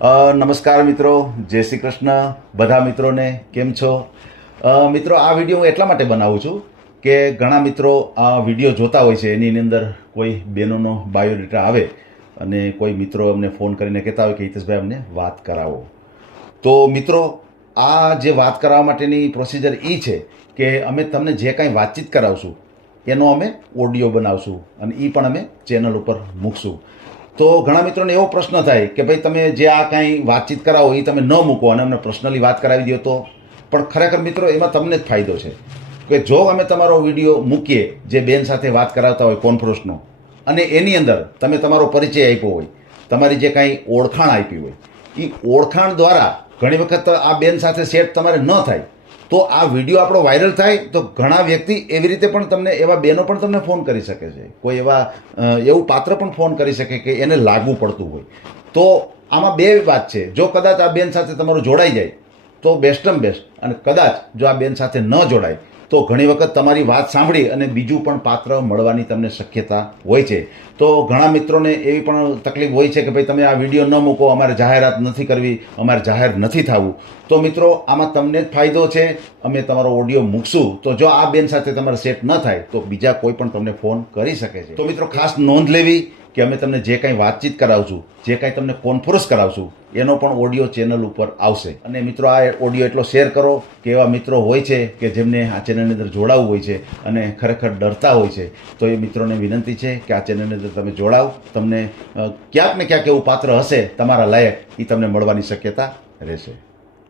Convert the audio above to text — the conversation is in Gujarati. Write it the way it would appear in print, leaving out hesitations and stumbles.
નમસ્કાર મિત્રો, જય શ્રી કૃષ્ણ બધા મિત્રોને. કેમ છો મિત્રો? આ વિડીયો હું એટલા માટે બનાવું છું કે ઘણા મિત્રો આ વિડીયો જોતા હોય છે, એની અંદર કોઈ બહેનોનો બાયોડેટા આવે અને કોઈ મિત્રો અમને ફોન કરીને કહેતા હોય કે હિતેશભાઈ અમને વાત કરાવો. તો મિત્રો, આ જે વાત કરાવવા માટેની પ્રોસિજર એ છે કે અમે તમને જે કાંઈ વાતચીત કરાવશું એનો અમે ઓડિયો બનાવશું અને એ પણ અમે ચેનલ ઉપર મૂકશું. તો ઘણા મિત્રોને એવો પ્રશ્ન થાય કે ભાઈ તમે જે આ કાંઈ વાતચીત કરાવો એ તમે ન મૂકો અને અમને પર્સનલી વાત કરાવી દો તો. પણ ખરેખર મિત્રો એમાં તમને જ ફાયદો છે કે જો અમે તમારો વિડીયો મૂકીએ જે બેન સાથે વાત કરાવતા હોય કોન્ફરન્સનો, અને એની અંદર તમે તમારો પરિચય આપ્યો હોય, તમારી જે કાંઈ ઓળખાણ આપી હોય, એ ઓળખાણ દ્વારા ઘણી વખત આ બેન સાથે સેટ તમારે ન થાય તો આ વિડીયો આપણો વાયરલ થાય તો ઘણા વ્યક્તિ એવી રીતે પણ તમને, એવા બહેનો પણ તમને ફોન કરી શકે છે. કોઈ એવું પાત્ર પણ ફોન કરી શકે કે એને લાગુ પડતું હોય. તો આમાં બે વાત છે. જો કદાચ આ બેન સાથે તમારું જોડાઈ જાય તો બેસ્ટમ બેસ્ટ, અને કદાચ જો આ બેન સાથે ન જોડાય તો ઘણી વખત તમારી વાત સાંભળી અને બીજું પણ પાત્ર મળવાની તમને શક્યતા હોય છે. તો ઘણા મિત્રોને એવી પણ તકલીફ હોય છે કે ભાઈ તમે આ વિડીયો ન મૂકો, અમારે જાહેરાત નથી કરવી, અમારે જાહેર નથી થવું. તો મિત્રો, આમાં તમને જ ફાયદો છે. અમે તમારો ઓડિયો મૂકશું તો જો આ બેન સાથે તમારે સેટ ન થાય તો બીજા કોઈ પણ તમને ફોન કરી શકે છે. તો મિત્રો, ખાસ નોંધ લેવી કે અમે તમને જે કાંઈ વાતચીત કરાવશું, જે કાંઈ તમને કોન્ફરન્સ કરાવશું એનો પણ ઓડિયો ચેનલ ઉપર આવશે. અને મિત્રો, આ ઓડિયો એટલો શેર કરો કે એવા મિત્રો હોય છે કે જેમને આ ચેનલની અંદર જોડાવવું હોય છે અને ખરેખર ડરતા હોય છે. તો એ મિત્રોને વિનંતી છે કે આ ચેનલની અંદર તમે જોડાવ. તમને ક્યાંક ને ક્યાંક એવું પાત્ર હશે તમારા લાયક, એ તમને મળવાની શક્યતા રહેશે.